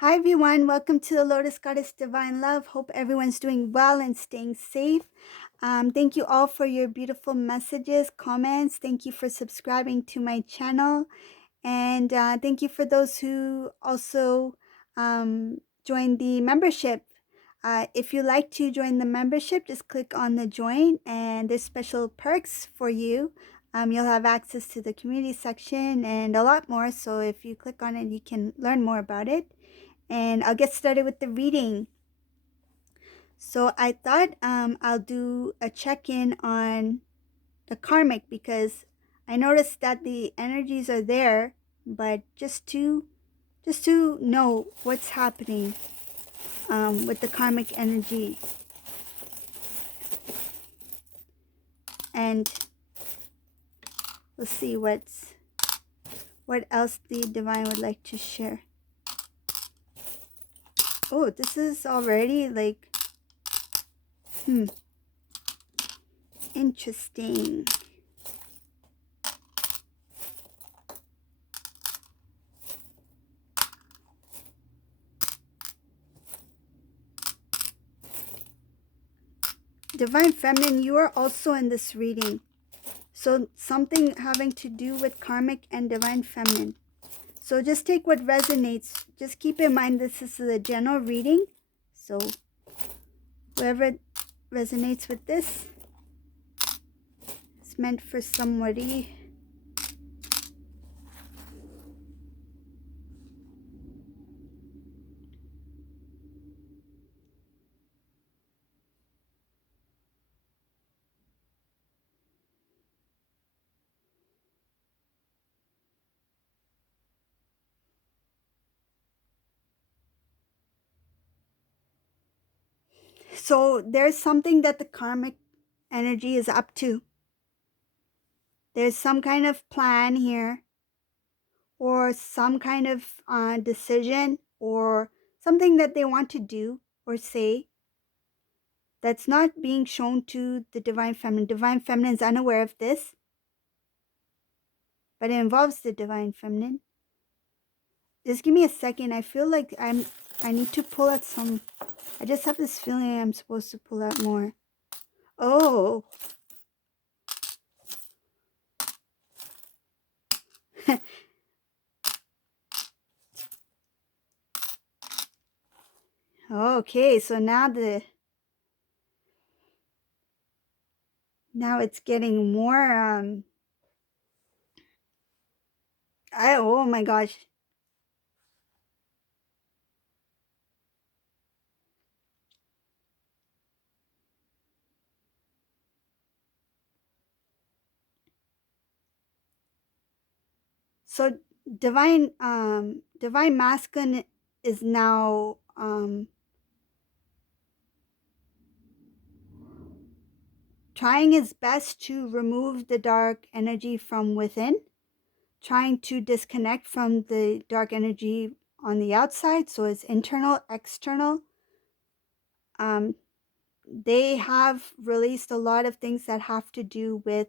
Hi everyone, welcome to the Lotus Goddess Divine Love. Hope everyone's doing well and staying safe. Thank you all for your beautiful messages, comments. Thank you for subscribing to my channel. And thank you for those who also joined the membership. If you'd like to join the membership, just click on the join and there's special perks for you. You'll have access to the community section and a lot more. So if you click on it, you can learn more about it. And I'll get started with the reading. So I thought I'll do a check-in on the karmic because I noticed that the energies are there, but just to know what's happening with the karmic energy. And let's see what else the divine would like to share. Oh, this is already like interesting. Divine Feminine, you are also in this reading. So something having to do with karmic and divine feminine. So just take what resonates. Just keep in mind this is a general reading. So whoever resonates with this, it's meant for somebody. So there's something that the karmic energy is up to. There's some kind of plan here, or some kind of decision, or something that they want to do or say that's not being shown to the divine feminine. Divine feminine is unaware of this, but it involves the divine feminine. Just give me a second. I feel like I need to pull out some. I just have this feeling I'm supposed to pull out more. Oh. Okay, so now it's getting more oh my gosh. So divine masculine is now trying his best to remove the dark energy from within, trying to disconnect from the dark energy on the outside. So it's internal, external. They have released a lot of things that have to do with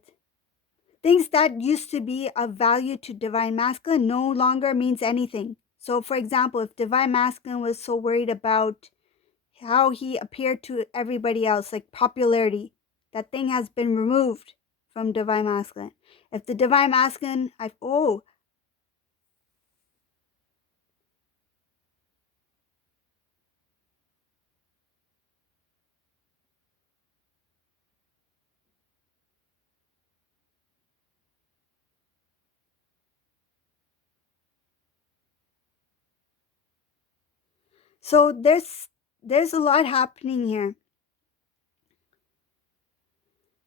things that used to be of value to divine masculine no longer means anything. So for example, if divine masculine was so worried about how he appeared to everybody else, like popularity, that thing has been removed from divine masculine. If the divine masculine, so there's a lot happening here.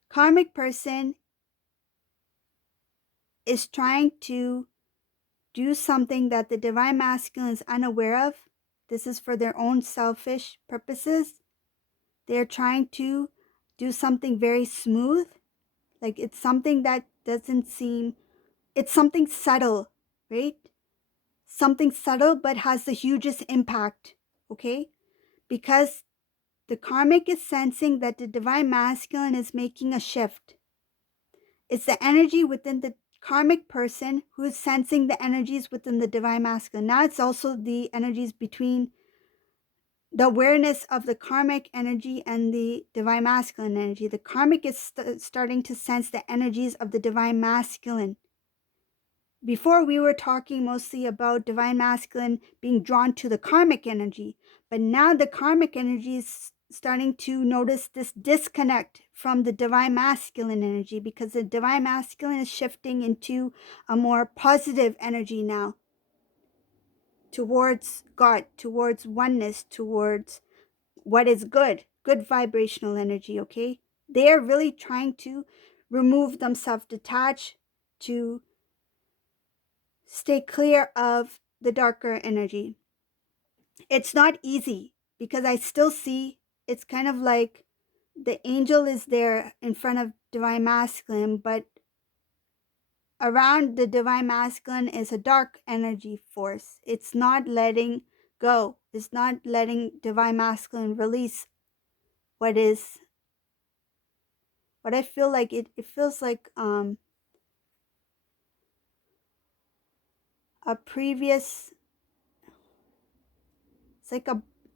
Karmic person is trying to do something that the divine masculine is unaware of. This is for their own selfish purposes. They're trying to do something very smooth. Like it's something that doesn't seem, it's something subtle, right? Something subtle but has the hugest impact, okay? Because the karmic is sensing that the divine masculine is making a shift. It's the energy within the karmic person who's sensing the energies within the divine masculine. Now it's also the energies between the awareness of the karmic energy and the divine masculine energy. The karmic is starting to sense the energies of the divine masculine. Before, we were talking mostly about divine masculine being drawn to the karmic energy, but now the karmic energy is starting to notice this disconnect from the divine masculine energy, because the divine masculine is shifting into a more positive energy now, towards God, towards oneness, towards what is good vibrational energy. Okay, they are really trying to remove themselves, detach, to stay clear of the darker energy. It's not easy, because I still see it's kind of like the angel is there in front of divine masculine, but around the divine masculine is a dark energy force. It's not letting go. It's not letting divine masculine release what I feel like. It feels like a previous,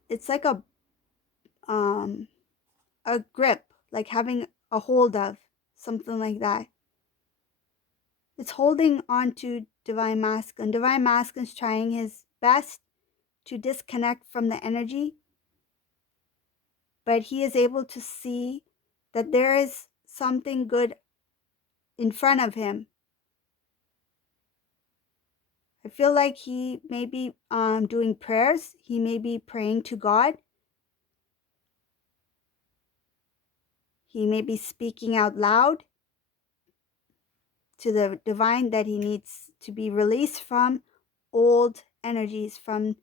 it's like um a grip, like having a hold of something like that. It's holding on to divine masculine. Divine masculine's trying his best to disconnect from the energy, but he is able to see that there is something good in front of him. I feel like he may be doing prayers. He may be praying to God. He may be speaking out loud to the divine that he needs to be released from old energies, from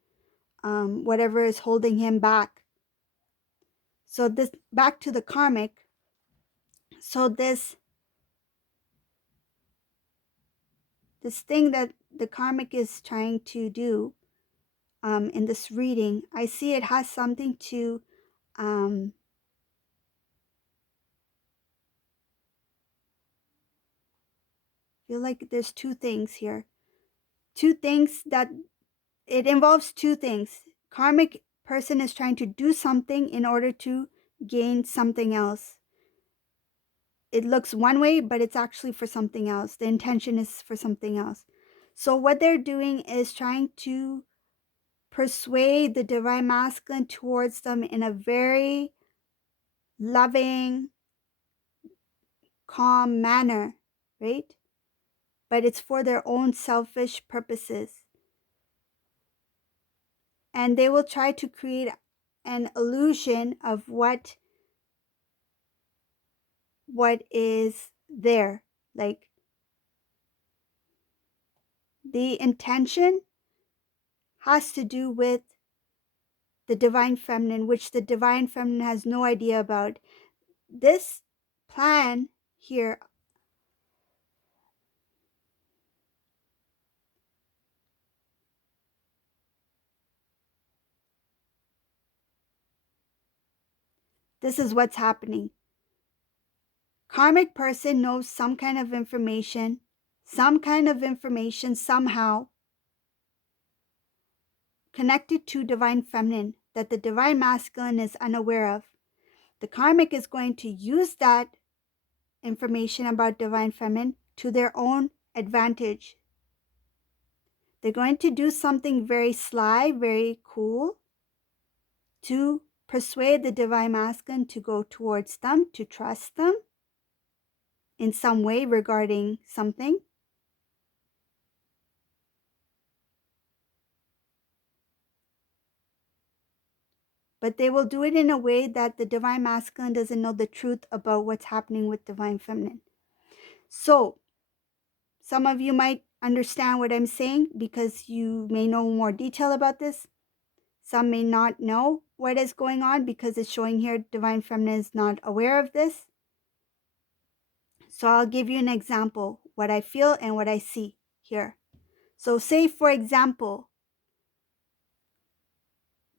whatever is holding him back. So this, back to the karmic. So this thing that the karmic is trying to do in this reading, I see it has something to feel like there's two things here. Two things that it involves two things. Karmic person is trying to do something in order to gain something else. It looks one way, but it's actually for something else. The intention is for something else. So what they're doing is trying to persuade the divine masculine towards them in a very loving, calm manner, right? But it's for their own selfish purposes. And they will try to create an illusion of what is there. Like, the intention has to do with the divine feminine, which the divine feminine has no idea about. This plan here, this is what's happening. Karmic person knows some kind of information somehow connected to divine feminine that the divine masculine is unaware of. The karmic is going to use that information about divine feminine to their own advantage. They're going to do something very sly, very cool, to persuade the divine masculine to go towards them, to trust them in some way regarding something. But they will do it in a way that the divine masculine doesn't know the truth about what's happening with divine feminine. So some of you might understand what I'm saying because you may know more detail about this. Some may not know what is going on because it's showing here divine feminine is not aware of this. So I'll give you an example, what I feel and what I see here. So say, for example,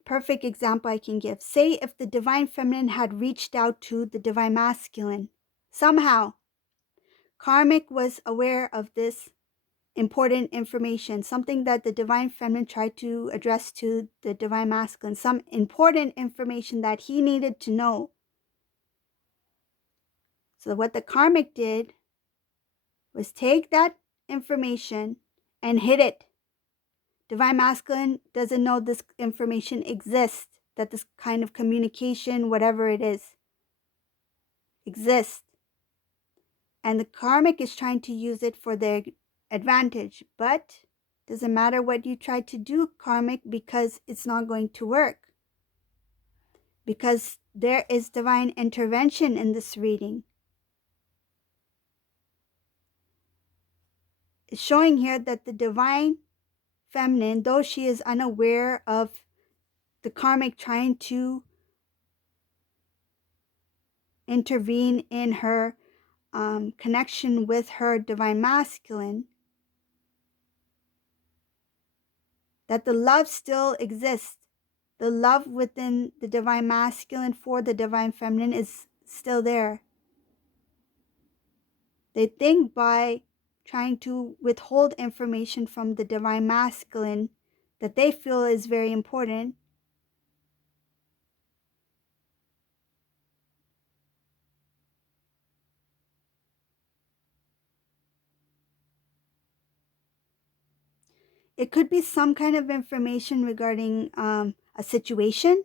perfect example I can give. Say if the divine feminine had reached out to the divine masculine, somehow Karmic was aware of this important information, something that the divine feminine tried to address to the divine masculine, some important information that he needed to know. So what the karmic did was take that information and hid it. Divine masculine doesn't know this information exists, that this kind of communication, whatever it is, exists. And the karmic is trying to use it for their advantage. But doesn't matter what you try to do, karmic, because it's not going to work. Because there is divine intervention in this reading. It's showing here that the divine feminine, though she is unaware of the karmic trying to intervene in her connection with her divine masculine, that the love still exists. The love within the divine masculine for the divine feminine is still there. They think by trying to withhold information from the divine masculine that they feel is very important, it could be some kind of information regarding a situation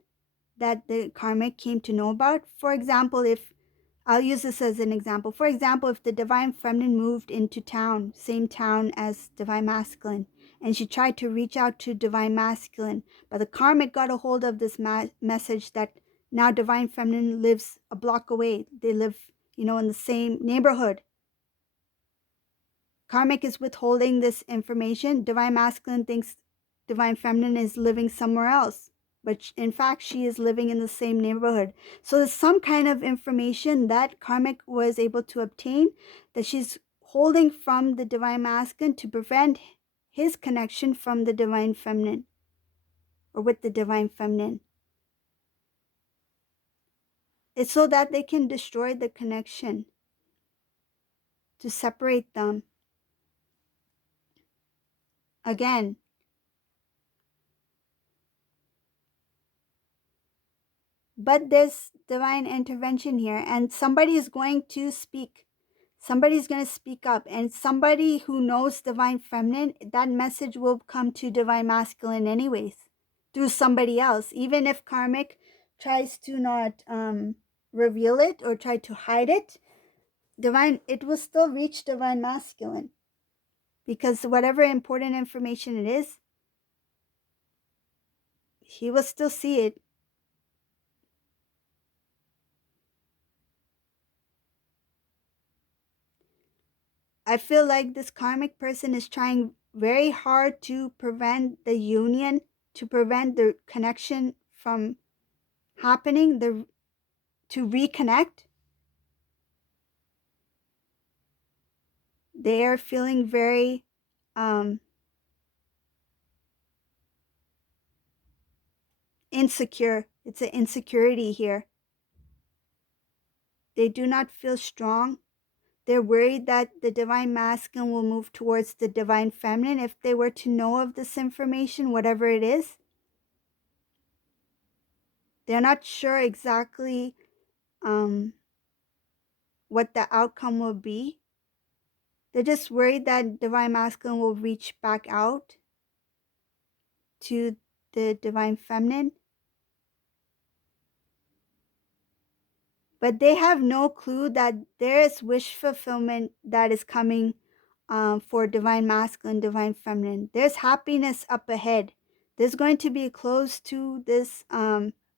that the karmic came to know about. For example, if I'll use this as an example. For example, if the divine feminine moved into town, same town as divine masculine, and she tried to reach out to divine masculine, but the karmic got a hold of this message that now divine feminine lives a block away. They live, in the same neighborhood. Karmic is withholding this information. Divine masculine thinks divine feminine is living somewhere else, but in fact, she is living in the same neighborhood. So there's some kind of information that karmic was able to obtain that she's holding from the divine masculine to prevent his connection from the divine feminine or with the divine feminine. It's so that they can destroy the connection, to separate them. Again, but there's divine intervention here, and somebody is going to speak. Somebody's going to speak up, and somebody who knows divine feminine, that message will come to divine masculine anyways, through somebody else. Even if karmic tries to not reveal it or try to hide it, it will still reach divine masculine, because whatever important information it is, he will still see it. I feel like this karmic person is trying very hard to prevent the union, to prevent the connection from happening, to reconnect. They are feeling very insecure. It's an insecurity here. They do not feel strong. They're worried that the divine masculine will move towards the divine feminine if they were to know of this information, whatever it is. They're not sure exactly what the outcome will be. They're just worried that divine masculine will reach back out to the divine feminine. But they have no clue that there is wish fulfillment that is coming for divine masculine, divine feminine. There's happiness up ahead. There's going to be close to this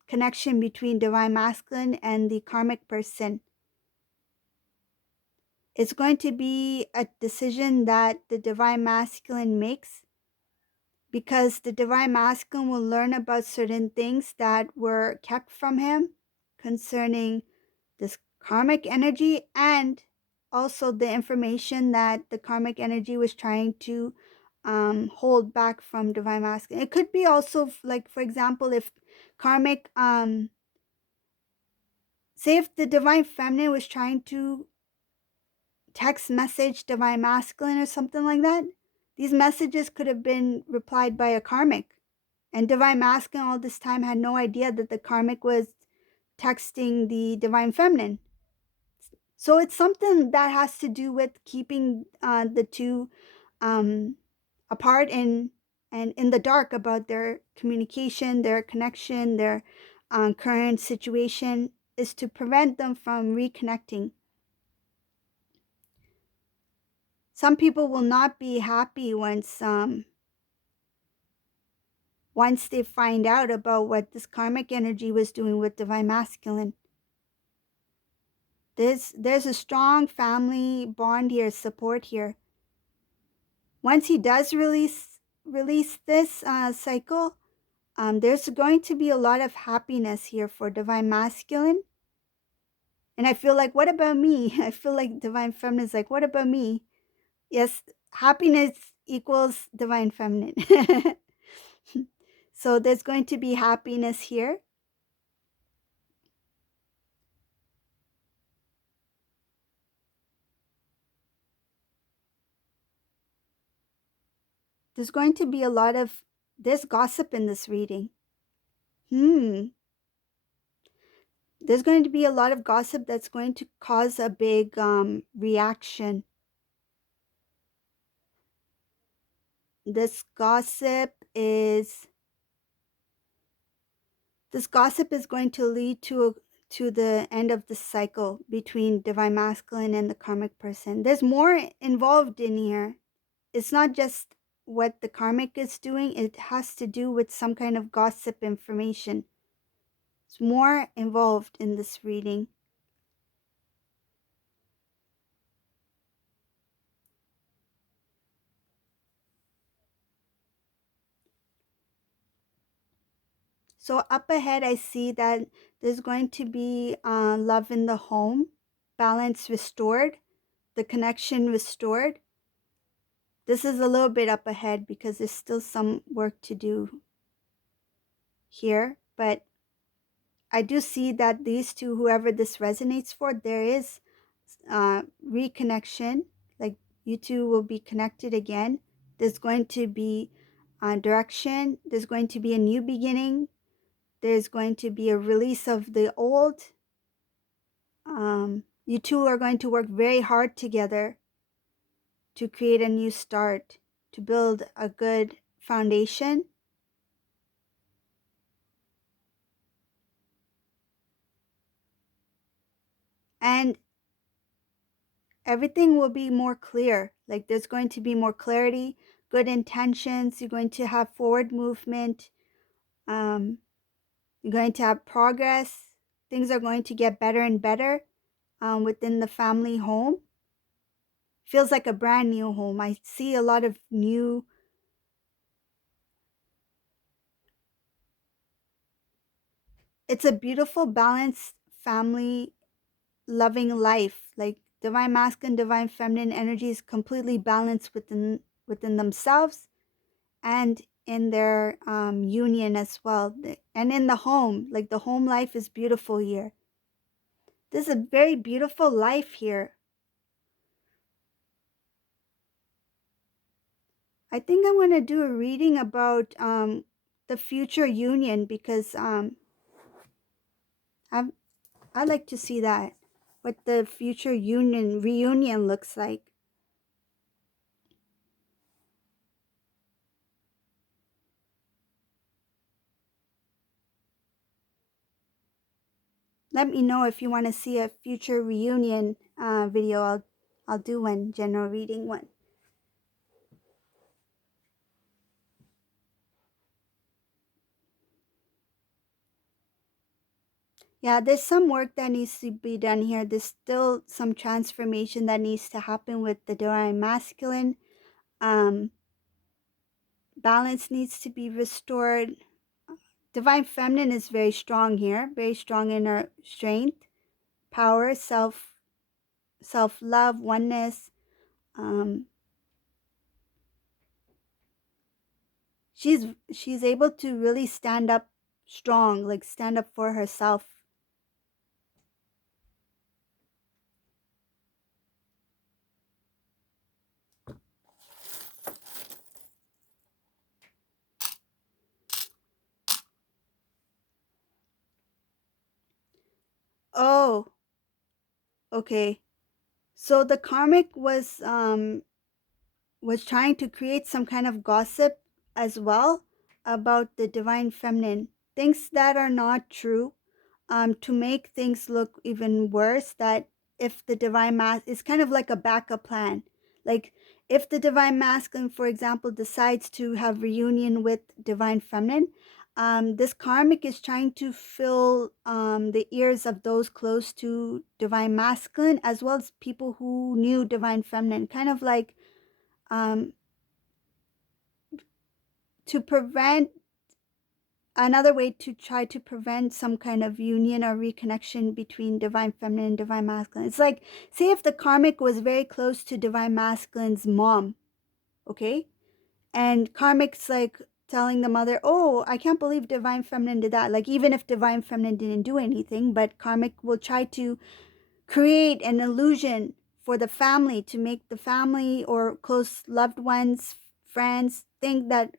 connection between divine masculine and the karmic person. It's going to be a decision that the divine masculine makes, because the divine masculine will learn about certain things that were kept from him concerning this karmic energy, and also the information that the karmic energy was trying to hold back from divine masculine. It could be also, like, for example, if karmic, say if the divine feminine was trying to text message divine masculine or something like that. These messages could have been replied by a karmic, and divine masculine all this time had no idea that the karmic was texting the divine feminine. So it's something that has to do with keeping the two um, apart and in the dark about their communication, their connection, their current situation, is to prevent them from reconnecting. Some people will not be happy once they find out about what this karmic energy was doing with divine masculine. There's a strong family bond here, support here. Once he does release this cycle, there's going to be a lot of happiness here for divine masculine. And I feel like, what about me? I feel like divine feminine is like, what about me? Yes, happiness equals divine feminine. So there's going to be happiness here. There's going to be there's gossip in this reading. There's going to be a lot of gossip that's going to cause a big reaction. This gossip is going to lead to the end of the cycle between divine masculine and the karmic person. There's more involved in here. It's not just what the karmic is doing, it has to do with some kind of gossip information. It's more involved in this reading. So up ahead, I see that there's going to be love in the home, balance restored, the connection restored. This is a little bit up ahead because there's still some work to do here. But I do see that these two, whoever this resonates for, there is reconnection. Like you two will be connected again. There's going to be direction. There's going to be a new beginning. There's going to be a release of the old. You two are going to work very hard together to create a new start, to build a good foundation. And everything will be more clear. Like there's going to be more clarity, good intentions. You're going to have forward movement. You're going to have progress. Things are going to get better and better within the family home. Feels like a brand new home. I see a lot of new. It's a beautiful, balanced family, loving life. Like divine masculine, divine feminine energy is completely balanced within themselves and in their union as well, and in the home. Like the home life is beautiful here. This is a very beautiful life here. I think I'm going to do a reading about the future union because I'd like to see that, what the future reunion looks like. Let me know if you want to see a future reunion video. I'll do one, general reading one. Yeah, there's some work that needs to be done here. There's still some transformation that needs to happen with the divine masculine. Balance needs to be restored. Divine feminine is very strong here, very strong in her strength, power, self-love, oneness. She's able to really stand up strong, like stand up for herself. Oh, okay. So the karmic was trying to create some kind of gossip as well about the divine feminine, things that are not true, to make things look even worse. That if the divine mass is kind of like a backup plan, like if the divine masculine, for example, decides to have reunion with divine feminine, this karmic is trying to fill the ears of those close to divine masculine as well as people who knew divine feminine, kind of like um, to prevent another way to try to prevent some kind of union or reconnection between divine feminine and divine masculine. It's like, say if the karmic was very close to divine masculine's mom, okay? And karmic's like telling the mother, oh, I can't believe divine feminine did that. Like, even if divine feminine didn't do anything, but karmic will try to create an illusion for the family to make the family or close loved ones, friends think that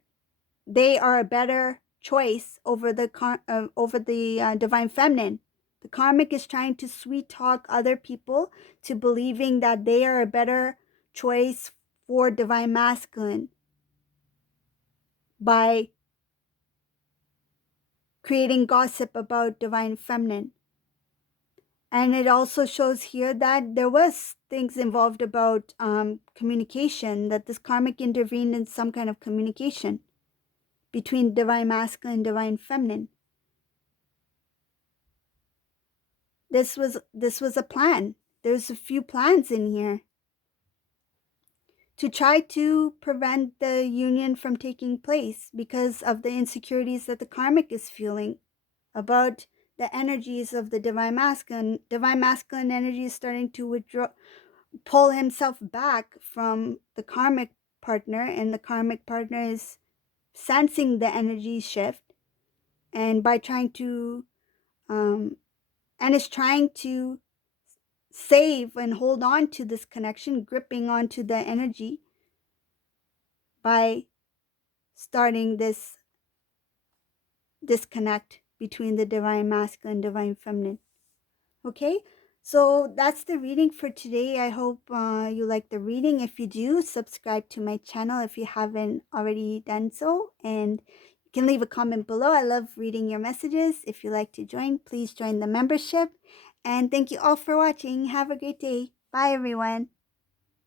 they are a better choice over the divine feminine. The karmic is trying to sweet talk other people to believing that they are a better choice for divine masculine by creating gossip about divine feminine. And it also shows here that there was things involved about communication, that this karmic intervened in some kind of communication between divine masculine and divine feminine. This was a plan. There's a few plans in here to try to prevent the union from taking place because of the insecurities that the karmic is feeling about the energies of the divine masculine. Divine masculine energy is starting to withdraw, pull himself back from the karmic partner, and the karmic partner is sensing the energy shift, and by trying to and is trying to save and hold on to this connection, gripping onto the energy by starting this disconnect between the divine masculine and divine feminine. Okay, so that's the reading for today. I hope you like the reading. If you do, subscribe to my channel if you haven't already done so, and you can leave a comment below. I love reading your messages. If you'd like to join, please join the membership. And thank you all for watching. Have a great day. Bye, everyone.